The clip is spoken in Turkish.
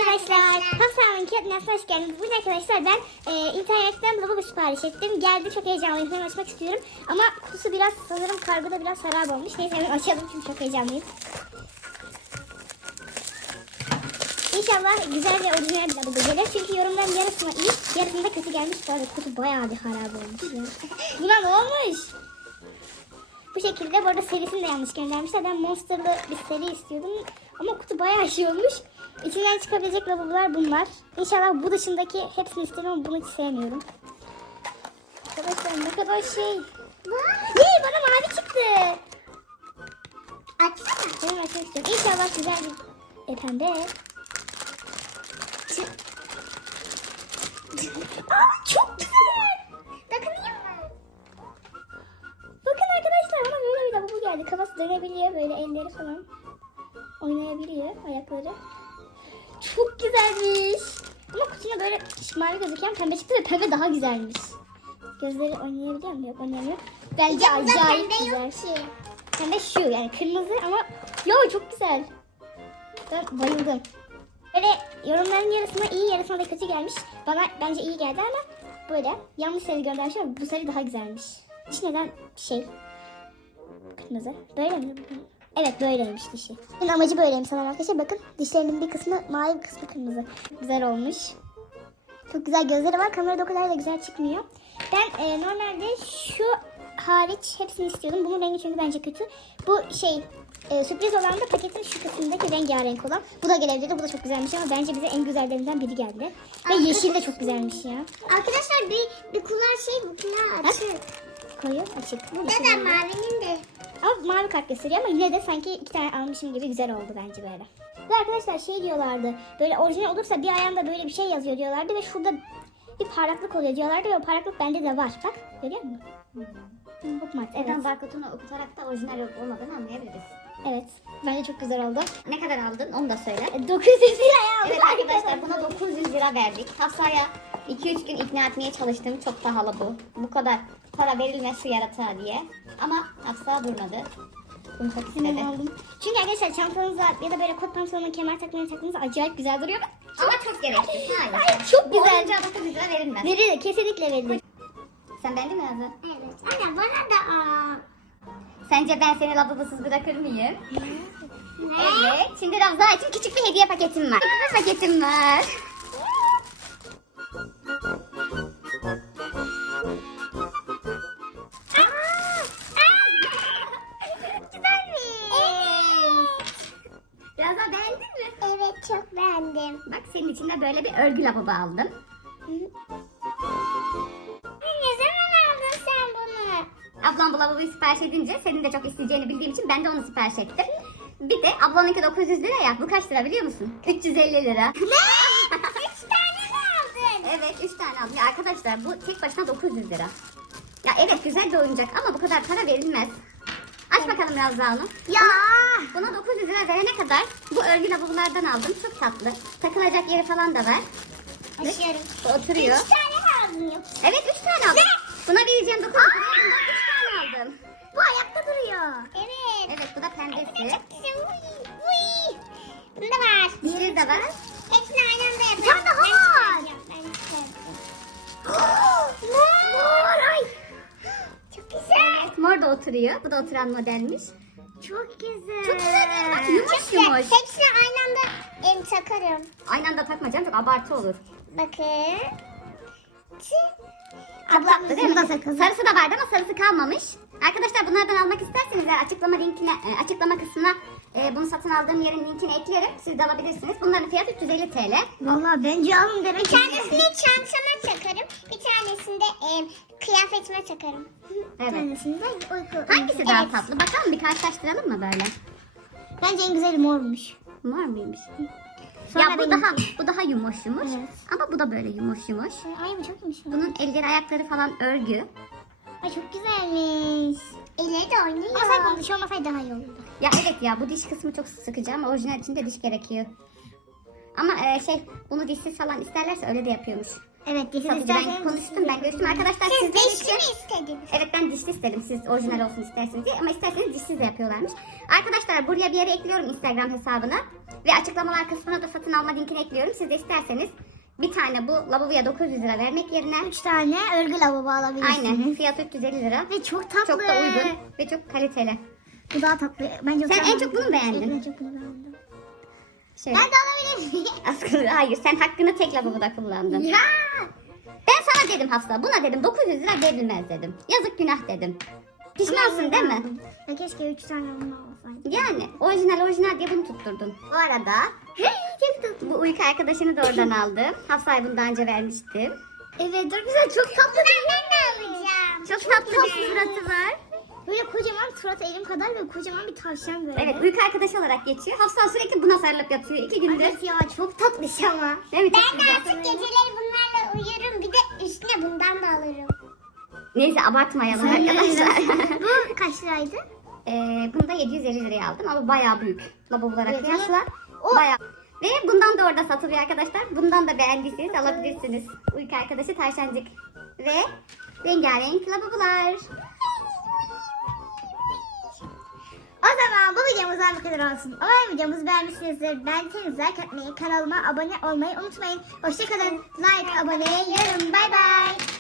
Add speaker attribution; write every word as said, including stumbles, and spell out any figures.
Speaker 1: arkadaşlar. Hafsa'nın kağıdına hoş geldiniz. Bugün arkadaşlar ben e, internetten lavabo sipariş ettim. Geldi, çok heyecanlıyım. Hemen açmak istiyorum. Ama kutusu biraz sanırım kargoda biraz harap olmuş. Neyse hemen açalım çünkü çok heyecanlıyım. İnşallah güzel ve orijinal bir lavabo gelir. Çünkü yorumların yarısına iyi, yarısında kötü gelmiş. Bu arada kutu bayağı bir harap olmuş ya. Buna ne olmuş? Bu şekilde, bu arada serisini de yanlış göndermişler. Ben Monster'lı bir seri istiyordum. Ama kutu bayağı şey olmuş. İçinden çıkabilecek lavabolar bunlar. İnşallah bu dışındaki hepsini isterim ama bunu hiç sevmiyorum. Arkadaşlar ne kadar şey. Hey, bana mavi çıktı. Açsana. Benim açmak istiyorum. İnşallah güzel bir e, pembe. Aa, çok güzel. Dokunayım mı? Bakın arkadaşlar, bana böyle bir lavabo geldi. Kafası dönebiliyor, böyle elleri falan oynayabiliyor, ayakları. Çok güzelmiş. Ama kutusuna böyle mavi gözüken pembe çıktı ve pembe daha güzelmiş. Gözleri oynayabiliyor mu? Yok, oynayamıyor. Bence ya, acayip pembe güzel. Yok ki. Pembe şu, yani kırmızı ama yo, çok güzel. Ben bayıldım. Böyle yorumların yarısına iyi, yarısına da kötü gelmiş. Bana bence iyi geldi ama böyle yanlış seri göndermişler ama bu seri daha güzelmiş. Hiç neden şey kırmızı? Böyle mi? Evet, böyleymiş dişi. Bunun amacı böyleymiş sanırım arkadaşlar. Bakın, dişlerinin bir kısmı mavi, bir kısmı kırmızı. Güzel olmuş. Çok güzel gözleri var. Kamerada o kadar da güzel çıkmıyor. Ben e, normalde şu hariç hepsini istiyordum. Bunun rengi çünkü bence kötü. Bu şey e, sürpriz olan da paketin şu kısmındaki rengarenk olan. Bu da gelebilirdi. Bu da çok güzelmiş ama bence bize en güzellerinden biri geldi. Ve yeşil de çok güzelmiş ya.
Speaker 2: Arkadaşlar bir, bir kulak şey, bu kulak açık.
Speaker 1: Koyu açık.
Speaker 2: Neden mavinin de?
Speaker 1: Ama mavi kart gösteriyor ama yine de sanki iki tane almışım gibi güzel oldu bence böyle. Ve arkadaşlar şey diyorlardı, böyle orijinal olursa bir ayağında böyle bir şey yazıyor diyorlardı ve şurada bir parlaklık oluyor diyorlardı ve o parlaklık bende de var. Bak, görüyor musun? Hmm. Bookmark, evet.
Speaker 2: Buradan barkodunu okutarak da orijinal olup olmadığını anlayabiliriz.
Speaker 1: Evet, bence çok güzel oldu.
Speaker 2: Ne kadar aldın onu da söyle.
Speaker 1: dokuz yüz liraya aldım.
Speaker 2: Evet arkadaşlar, buna dokuz yüz lira verdik. Hafsa'ya iki üç gün ikna etmeye çalıştım. Çok pahalı bu. Bu kadar para verilmez şu yaratığa diye. Ama Hafsa durmadı. Bunu çok istedi.
Speaker 1: Aldım. Çünkü arkadaşlar çantanıza ya da böyle kot pantolonuna kemer takmaya taktığınızda acayip güzel duruyor.
Speaker 2: Ama çok gereksiz. Hayır.
Speaker 1: Hayır, çok
Speaker 2: Bu
Speaker 1: güzel.
Speaker 2: oyuncağa dokuz yüz lira verilmez.
Speaker 1: Verilir, kesinlikle verilir.
Speaker 2: Sen beğendin mi Nazlı?
Speaker 1: Evet. Anne bana da aa.
Speaker 2: Sence ben seni lavabosuz bırakır mıyım? Ne? Evet. Şimdi Ravza için küçük bir hediye paketim var. Küçük bir paketim var. Ravza beğendin mi?
Speaker 1: Evet, çok beğendim.
Speaker 2: Bak, senin için de böyle bir örgü lavabo aldım.
Speaker 1: Ne zaman aldın sen bunu?
Speaker 2: Ablam bu lavaboyu sipariş edince senin de çok isteyeceğini bildiğim için ben de onu sipariş ettim. Bir de ablanınki dokuz yüz lira ya. Bu kaç lira biliyor musun? üç yüz elli lira.
Speaker 1: Ne? Üç tane mi aldın?
Speaker 2: Evet, üç tane aldım. Ya arkadaşlar, bu tek başına dokuz yüz lira. Ya evet, güzel bir oyuncak ama bu kadar para verilmez. Aç evet. Bakalım Ravza onu.
Speaker 1: Ya.
Speaker 2: Buna dokuz yüz lira verene kadar bu örgü lavabolardan aldım. Çok tatlı. Takılacak yeri falan da var.
Speaker 1: Açıyorum.
Speaker 2: Oturuyor.
Speaker 1: Üç tane mi aldın yoksa?
Speaker 2: Evet, üç tane aldım. Ne? Buna vereceğim dokuz yüz lira. Bundan üç tane aldım.
Speaker 1: Bu ayakta duruyor. Evet.
Speaker 2: Evet, bu da pembesi.
Speaker 1: Çok güzel. Uy, uy. Bunda var.
Speaker 2: Diğeri de var.
Speaker 1: Hepsini aynı anda yapalım. Bir tane daha var. Ben çıkardım. Mor. Ay. Çok güzel.
Speaker 2: Evet, mor da oturuyor. Bu da oturan modelmiş.
Speaker 1: Çok güzel.
Speaker 2: Çok güzel değil mi? Bak, yumuş
Speaker 1: Çok güzel.
Speaker 2: yumuş.
Speaker 1: Hepsini aynı anda em, takarım.
Speaker 2: Aynı anda takma canım, çok abartı olur.
Speaker 1: Bakın.
Speaker 2: Çok tatlı değil mi? Sarısı da vardı ama sarısı kalmamış. Arkadaşlar, bunlardan almak isterseniz eğer açıklama linkine, e, açıklama kısmına e, bunu satın aldığım yerin linkini eklerim. Siz de alabilirsiniz. Bunların fiyatı üç yüz elli TL.
Speaker 1: Vallahi bence alın demek. Bir tanesini çantama takarım. Bir tanesini de e, kıyafetime takarım.
Speaker 2: Evet.
Speaker 1: Bir tanesini de uyku.
Speaker 2: Hangisi daha
Speaker 1: Evet.
Speaker 2: tatlı? Bakalım, bir karşılaştıralım mı böyle?
Speaker 1: Bence en güzeli mormuş.
Speaker 2: Mor muymuş?
Speaker 1: Sonra
Speaker 2: ya bu
Speaker 1: benim-
Speaker 2: daha bu daha yumuş yumuş.
Speaker 1: Evet.
Speaker 2: Ama bu da böyle yumuş yumuş.
Speaker 1: Ay, bu çok iyiymiş.
Speaker 2: Bunun elleri ayakları falan örgü.
Speaker 1: Ay, çok güzelmiş. Elleri de oynuyor. Ama sanki onun dışı olmasaydı daha iyi olurdu.
Speaker 2: Ya evet ya, bu diş kısmı çok sıkıcı ama orijinal için de diş gerekiyor. Ama e, şey, bunu dişsiz falan isterlerse öyle de yapıyormuş.
Speaker 1: Evet dişsiz
Speaker 2: Tabii ben
Speaker 1: isterseniz
Speaker 2: konuştum, ben görüştüm arkadaşlar.
Speaker 1: Siz
Speaker 2: sizler
Speaker 1: dişli
Speaker 2: için-
Speaker 1: mi istediniz?
Speaker 2: Evet ben dişli istedim. Siz orijinal olsun isterseniz diye. Ama isterseniz dişsiz de yapıyorlarmış. Arkadaşlar buraya bir yere ekliyorum Instagram hesabına. Ve açıklamalar kısmına da satın alma linkini ekliyorum. Siz de isterseniz bir tane bu lavaboya dokuz yüz lira vermek yerine
Speaker 1: Üç tane örgü lavabo alabilirsiniz.
Speaker 2: aynen fiyatı üç yüz elli lira.
Speaker 1: Ve çok tatlı.
Speaker 2: Çok da uygun ve çok kaliteli.
Speaker 1: Bu daha tatlı. Ben çok
Speaker 2: Sen en
Speaker 1: beğendim.
Speaker 2: çok bunu mu beğendin?
Speaker 1: Evet, en çok bunu beğendim.
Speaker 2: Şöyle.
Speaker 1: Ben de alabilir miyim?
Speaker 2: Aslında hayır, sen hakkını tek lavaboda kullandın.
Speaker 1: Ya.
Speaker 2: Ben sana dedim Hafsa, buna dedim dokuz yüz lira verilmez dedim. Yazık günah dedim. Pişmansın değil mi?
Speaker 1: Ya keşke üç tane bunu alsaydım.
Speaker 2: Yani orijinal orijinal diye bunu tutturdun. Bu arada
Speaker 1: Çok tatlı.
Speaker 2: bu uyku arkadaşını da oradan aldım. Hafsa'ya bunu daha önce vermiştim.
Speaker 1: Evet çok güzel, çok tatlı. Ben de alacağım.
Speaker 2: Çok tatlı bir suratı var.
Speaker 1: Böyle kocaman surat elim kadar ve kocaman bir tavşan böyle.
Speaker 2: Evet, uyku arkadaşı olarak geçiyor. Hafsa sürekli buna sarılıp yatıyor. iki gündür.
Speaker 1: Evet ya çok tatlış ama.
Speaker 2: Değil mi? Çok güzel.
Speaker 1: geceleri bunlarla uyurum. Bir de üstüne bundan da alırım.
Speaker 2: Neyse abartmayalım arkadaşlar.
Speaker 1: Bu kaç liraydı?
Speaker 2: Ee, bunu da yedi yüz elli liraya aldım ama bayağı büyük. Lavabolara
Speaker 1: Evet.
Speaker 2: kıyasla.
Speaker 1: O-
Speaker 2: Bayağı. Ve bundan da orada satılıyor arkadaşlar. Bundan da beğendiyseniz alabilirsiniz. Uyku arkadaşı tavşancık. Ve rengarenk lavabolar.
Speaker 1: O zaman bu videomuzdan bu kadar olsun. Umarım videomuzu beğenmişsinizdir. Beğendiyseniz like atmayı, kanalıma abone olmayı unutmayın. Hoşçakalın. Like, abone, yorum. Bay bay.